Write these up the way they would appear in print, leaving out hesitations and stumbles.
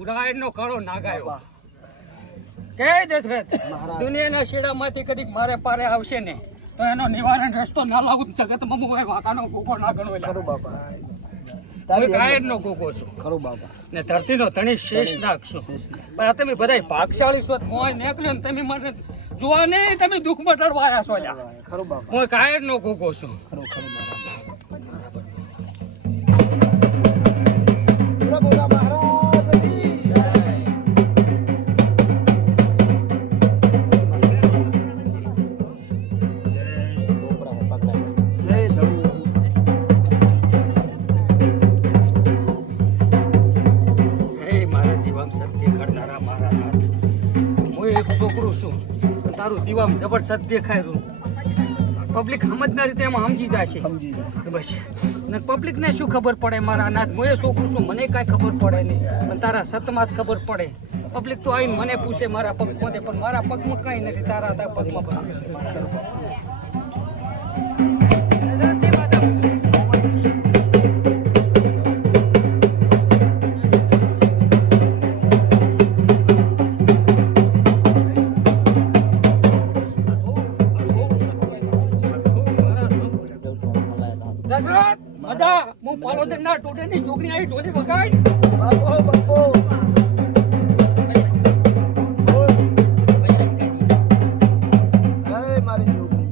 પુરાણનો કાળો નાગાયો કે દશરથ દુનિયાના શેડામાંથી કદીક મારે પારે આવશે ને તો એનો નિવારણ રસ્તો ના લાગુ જગતમાં હું વાકાનો ગોગો ના ગણો ખરું બાપા કાયરનો ગોગો છું ખરું બાપા ને ધરતીનો ધણી શેષ નાગ છું પણ તમે બધા ભાગશાળી છો મોય નીકળ્યો ને તમે મને જોવા નહીં તમે દુઃખ મટાડવા આવ્યા છો લ્યા ખરું બાપા હું કાયરનો ગોગો છું ખરું ખરું બાપા તારું દીવામ જબરદસ્ત દેખાય રહ્યું પબ્લિક સમજના રીતે એમાં સમજી જશે બસ ને પબ્લિકને શું ખબર પડે મારા અનાથ હું એ છોકરું છું મને કાંઈ ખબર પડે નહીં પણ તારા સતમાં જ ખબર પડે પબ્લિક તો આવીને મને પૂછે મારા પગ પોતે પણ મારા પગમાં કંઈ નથી તારા પગમાં બધું મજા હું પાલોદર ના ટોટેની છોકરી આવી ઢોલી વગાડ બાપો બાપો મારી છોકરી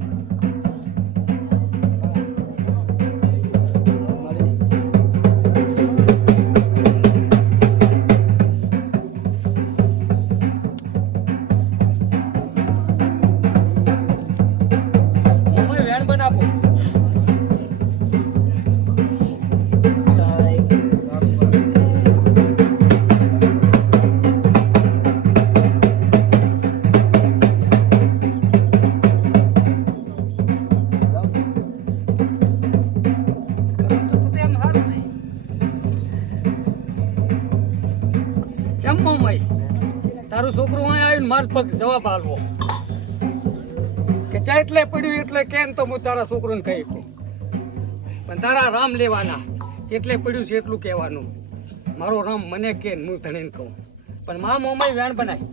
મમ્મી વેણ બનાવો તારું છોકરું અહીં આવીને માર પગ જવાબ આલવો કે ચા એટલે પડ્યું એટલે કેમ તો હું તારા છોકરોને કહી કહું પણ તારા રામ લેવાના જેટલે પડ્યું છે એટલું કહેવાનું મારો રામ મને કે હું ધણીને કહું પણ મા મોમાઈ વેણ બનાય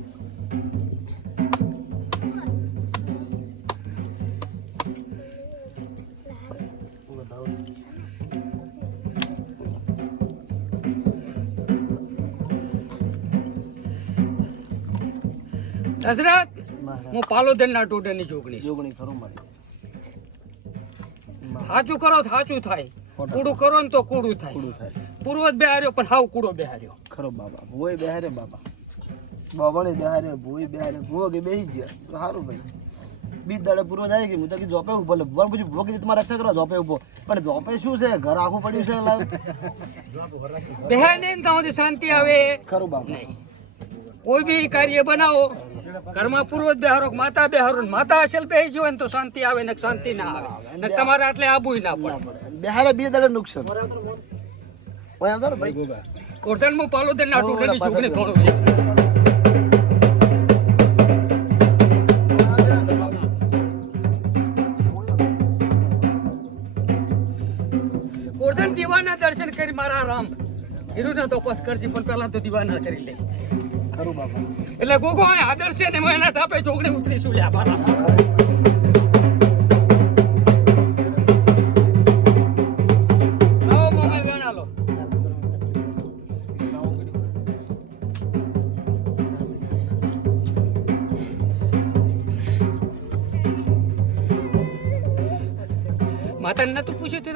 દશરથ હું પાલોદર ના ટોડરની જોગણી ખરું મારી સાચું કરો તો સાચું થાય કૂડું કરો ને તો કૂડું થાય પૂર્વજ બેહાર્યો પણ હાવ કૂડો બેહાર્યો ખરો બાબા ભોય બેહારે બાબા બાબાને બેહારે ભોય બેહારે ભોગ બેહી ગયા તો સારું ભાઈ બીજ દાડે પૂર્વજ આવી ગયું હું તો જોપે ઉભો ભગવાન પૂછ્યું ભોગ તમારે રક્ષા કરો જોપે ઉભો પણ જોપે શું છે ઘર આખું પડ્યું છે બેહાર નહીં તો શાંતિ આવે ખરું બાબા કોઈ બી કાર્ય બનાવો ઘરમાં પૂર્વજ બેહારો માતા બેહારો માતા અસલ બેહી ગયો ને તો શાંતિ આવે ને શાંતિ ના આવે ને તમારે આટલે આબુય ના પડે બેહારે બે દાડે નુકસાન ઓય આવતો ને ભાઈ કોરતનમાં પાલોદર ના ટોડરની જોગણી થોડું કોરતન દીવાના દર્શન કરી મારા રામ હીરુના તો પસ કરજી પણ પહેલા તો દીવાના કરી લે ખરું બાબા એટલે ગોગો આદર છે ને એના ટાપે ચોકડી ઉતરીશું લ્યા મારા આવો મોમાઈ વેણા લો માતાને નતું પૂછ્યું તે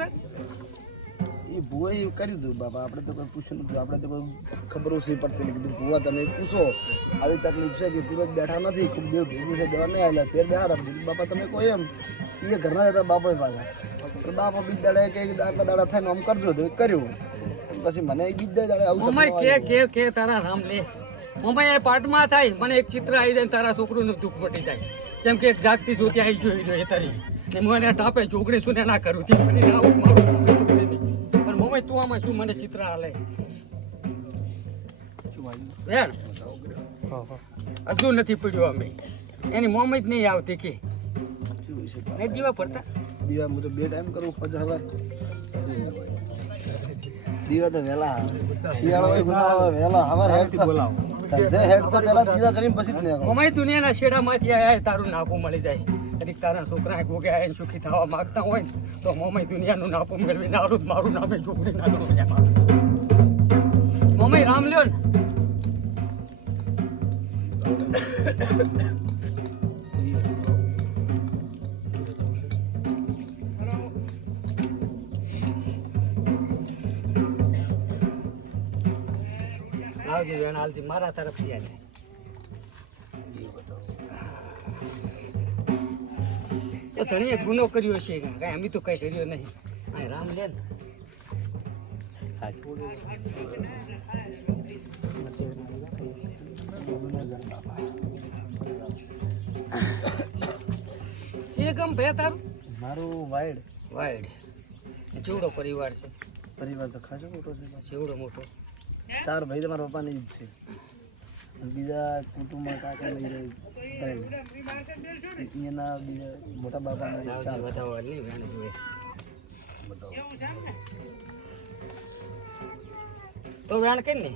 એ ભૂએ એવું કર્યું હતું બાબા આપણે તો કોઈ પૂછ્યું નથી આપણે તો કોઈ ખબર ઓછી પડતી નહીં કીધું ભૂવા તમે પૂછો આવી તકલીફ છે કે પૂરત બેઠા નથી ખૂબ દેવ ભેગું છે દેવા નહીં આવેલા ફેર બેહાર કીધું બાપા તમે કોઈ એમ એ ઘરના જતા બાપા પાછા બાપા બીજ દાડે કે આટલા દાડા થઈને આમ કરજો તો કર્યું પછી મને બીજ દાડે આવું કે તારા રામ લે મોમાઈ પાટમાં થાય મને એક ચિત્ર આવી જાય તારા છોકરું દુઃખ મટી જાય જેમ કે એક જાગતી જોતી આવી જોઈએ તારી ને હું એને ટાપે જોગણી શું ના કરું છું મને મારું પણ મોમાઈ તું આમાં શું મને ચિત્ર હાલે વેણ હજુ નથી પડ્યું અમે એની મોમાઈ જ નહીં આવતી કે દીવા પડતા દીવા હું તો બે ટાઈમ કરું 50,000 દીવા તો વહેલા આવે. શિયાળો હોય ઉનાળો હોય વહેલા હવાર હેડ તો ધંધે હેડ તો પહેલા દીવા કરીને પછી જ નીકળો. મોમાઈ દુનિયાના શેડામાંથી આયા તારું નાકું મળી જાય. કદીક તારા છોકરા ગોગે આવીને સુખી થવા માંગતા હોય ને તો મોમાઈ દુનિયાનું નાકું મેળવીને આરું મારું નામે ઝૂંપડી ના દઉં એમાં. મોમાઈ રામ લ્યો ને. આવજો વેણ હાલતી મારા તરફથી આવે. તો ધણીએ ગુનો કર્યો છે કાંઈ અમે તો કઈ કર્યો નહીં. આ રામ લે ને છે ગમ ભે તારું મારું વાઈડ વાઈડ ચેવડો પરિવાર છે. પરિવાર તો ખાસો મોટો છે. ચેવડો મોટો 4 ભાઈ તમારા પપ્પાની જ છે. બીજા કુટુંબમાં કાકા લઈ જાય એના બીજા મોટા બાપાના 4 બતાવવા નહીં વેણ જોઈએ તો વેણ કે ને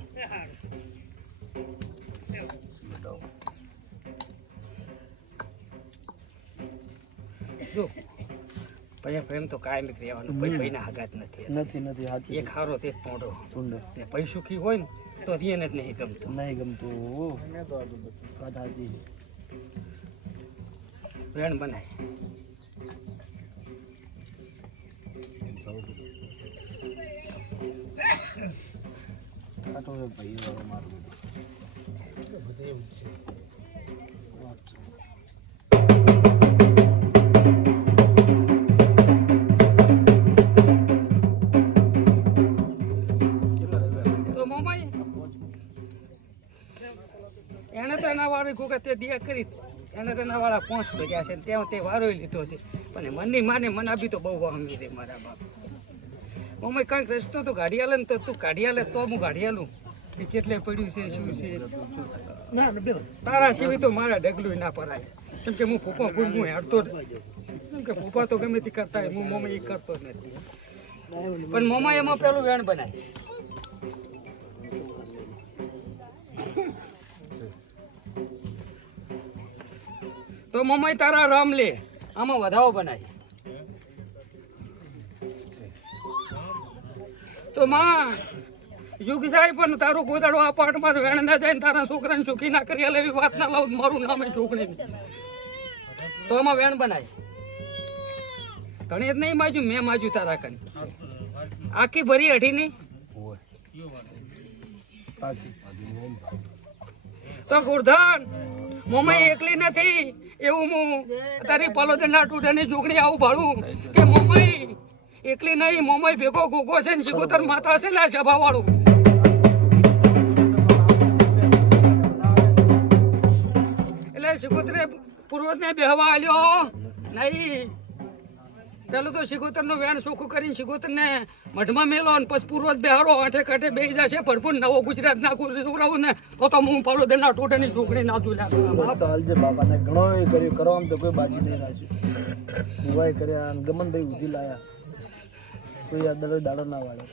જો પછી પ્રેમ તો કાયમ રહેવાનું. ભાઈ ભાઈના હગાત નથી નથી હાથી એક હારો તે પોંડો ટુંડો ને પૈ સુખી હોય ને તો એને જ નહીં ગમતું. નહીં ગમતું વાત હાથી વેણ બનાય કાટો ભાઈ વાળો મારું બધે એવું છે. એને તો એના વાળી ગોગા તે દિયા કરી એને તો એના વાળા 5 ભેગા છે ત્યાં તે વારો લીધો છે પણ મનની માને મનાબી તો બહુ વામી રે મારા બાપ. મમ્મી કાંઈક રસ્તો તો ગાડી હાલે ને તો તું ગાડી હાલે તો હું ગાડી હાલું એ ચેટલે પડ્યું છે શું છે ના તારા સિવાય તો મારા ડગલું ના પરાય. કેમ કે હું પપ્પા કોઈ હું હેડતો જ કેમ કે પપ્પા તો ગમે તે કરતા હોય હું મમ્મી એ કરતો જ નથી. પણ મમ્મા એમાં પેલું વેણ બનાય તો મમ્મી તારા રામ લે આમાં વધાવો બનાય. તો માં યુગ જાય પણ તારું ગોદાડો આ પાટમાં વેણ ના જાય ને તારા છોકરાને સુખી ના કરી એવી વાત ના લાવું મારું નામ એ છોકરી તો આમાં વેણ બનાય. ઘણી જ નહીં માજુ મેં માજુ તારા કન આખી ભરી અઢી ની તો ગુરધન મમ્મી એકલી નથી એવું હું તારી પલોદના ટૂટાની જોગણી આવું ભાડું કે મમ્મી એકલી નહીં મમ્મી ભેગો ગોગો છે ને શિકોતર માતા છે ને સભા વાળું એટલે શિકોતરે પૂર્વજને બેહવા આલ્યો નહીં. પેલું તો શિકોતરનું વેણ ચોખ્ખું કરીને શિકોતરને મઢમાં મેલો અને પછી પૂર્વજ બેહારો આઠે કાંઠે બેસી જશે ભરપૂર નવો ગુજરાત નાખું છોકરાવું ને તો હું પલોદના ટોટાની જોગણી નાખું તો હાલજે બાપાને ઘણો કર્યું કરવામાં તો કોઈ બાજી નહીં રાખ્યું. ભુવાએ કર્યા ગમનભાઈ ઉધી લાયા કોઈ આ દાડો ના વાળે.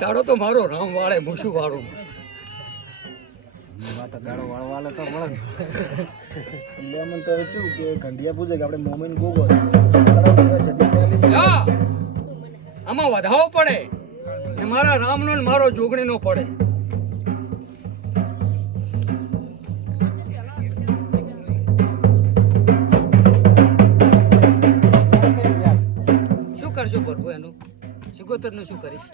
દાડો તો મારો રામ વાળે મૂછું વાળું દાડો વાળવા તો મળે લેમન તો શું કે ઘંટિયા પૂછે કે આપણે મોમેન ગોગો આમાં વધાવો પડે ને મારા રામનો ને મારો જોગણીનો પડે. શું કરશો પ્રભુ એનું શિકોતરનું શું કરીશ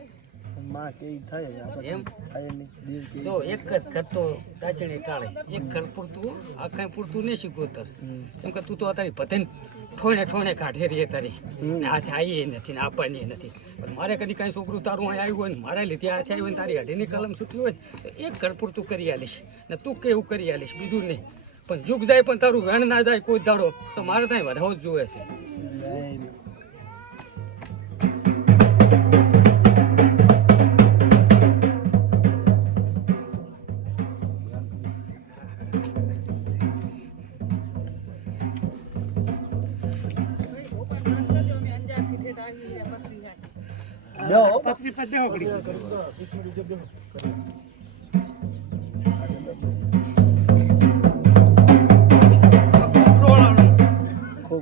માં કે થાય એમ થાય નહીં તો એક જ કરતો તાચણી ટાળે એક ઘર પૂરતું આ કાંઈ પૂરતું નહીં શિકોતર કેમ કે તું તો તારી ભજન ઠોણે કાઢે રહી તારી ને હાથે આવી નથી ને આપવાની નથી. પણ મારે કદી કાંઈ છોકરું તારું અહીં આવ્યું હોય ને મારા લીધે હાથે આવ્યું હોય ને તારી અઢીની કલમ છૂટી હોય તો એક ઘર પૂરતું કરી આલીશ ને તું કેવું કરી આલીશ બીજું નહીં. પણ જુગ જાય પણ તારું વેણ ના જાય કોઈ દાડો તો મારે ત્યાં વધાવો જ જોવે છે. બેહો.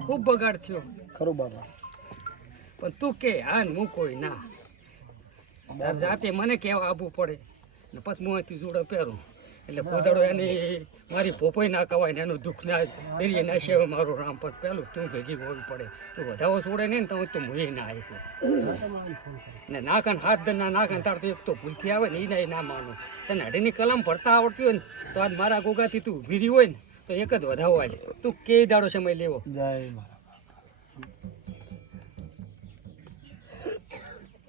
ખૂબ બગાડ થયો ખરું બાબા. પણ તું કે હા હું કોઈ ના તાર જાતે મને કહેવા આવવું પડે ને પછી હું અહીંથી જોડે પહેરું એટલે પોદાડો એને મારી પોપોય ના કવાય ને એનું દુઃખ ના એરીએ ના સેવા મારું રામપત પહેલું તું ભેગી હોવી પડે તું વધાવો છોડે નહીં ને તો હું ના આવ્યો ને નાખન હાથ દરના નાખન તાર તો એક તો ભૂલથી આવે ને એ ના માનું તને અઢીની કલમ ભરતા આવડતી હોય ને તો આજ મારા ગોગાથી તું ઊભી રહી હોય ને તો એક જ વધાવો આવે તું કે દાડો સમય લેવો જય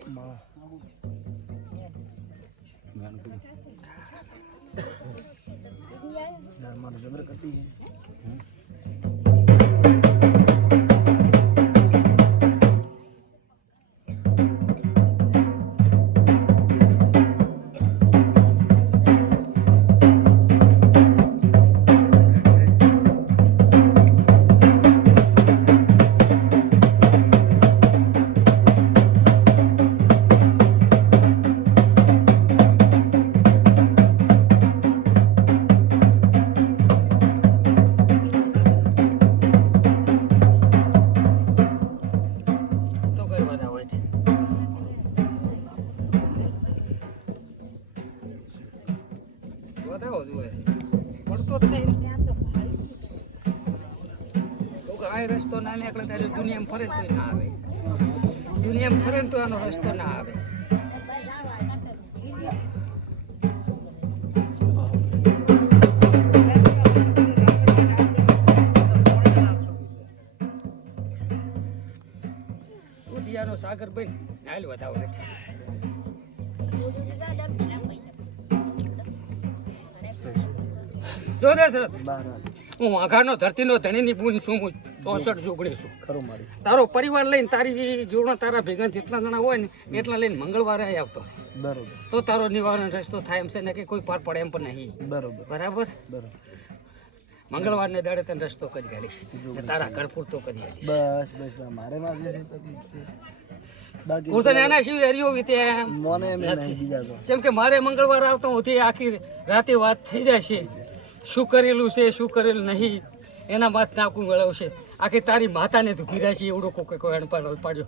મારા મારા જબર કટી રસ્તો ના નીકળે ત્યારે દુનિયામાં ફરે તો ના આવે દુનિયામાં ફરે તો આનો રસ્તો ના આવે ઉદિયાનો સાગર બન હાલ વધાવો જો દે હું આઘાનો ધરતીનો ધણીની બૂન છું હું 64 જોગડી છું ખરું મારી તારો પરિવાર લઈને તારી જોડો તારા ભેગા જેટલા જણા હોય ને એટલા લઈને મંગળવારે આવતો બરોબર તો તારો નિવારણ રસ્તો થાય એમ છે ને કે કોઈ પાર પડે એમ પણ નહીં બરોબર બરાબર બરોબર મંગળવારને દાડે તને રસ્તો કરી ગાડીશ ને તારા ઘર પૂરતો કરી આવીશ બસ બસ મારે માં જે તકલીફ છે બાકી હું તને એના સિવાય હરિયો વીતે એમ મને એમ નહીં બીજા તો જેમ કે મારે મંગળવાર આવતો હોતી આખી રાતે વાત થઈ જાય છે શું કરેલું છે શું કરેલું નહીં એના માથ નાકું મેળવશે આખી તારી માતાને તો ભીરાશી એવડો કોઈ અણપાડ પાડ્યો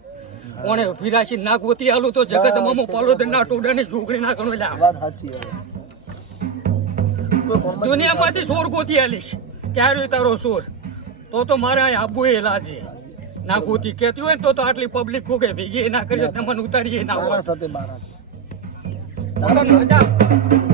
કોણે ભીરાશી નાગવતી આલું તો જગત મમો પાલોદરના ટોડાને જોગડી નાખવાનો લા વાત સાચી હવે દુનિયામાંથી સોર ગોતી આલીશ ક્યારે તારો સોર તો મારે અહીં આબુ એ લાજે ના ગોતી કહેતી હોય તો આટલી પબ્લિક ભોગે ભેગી ના કર્યો તમને ઉતારીએ ના મારા સાથે બારા હોય મજા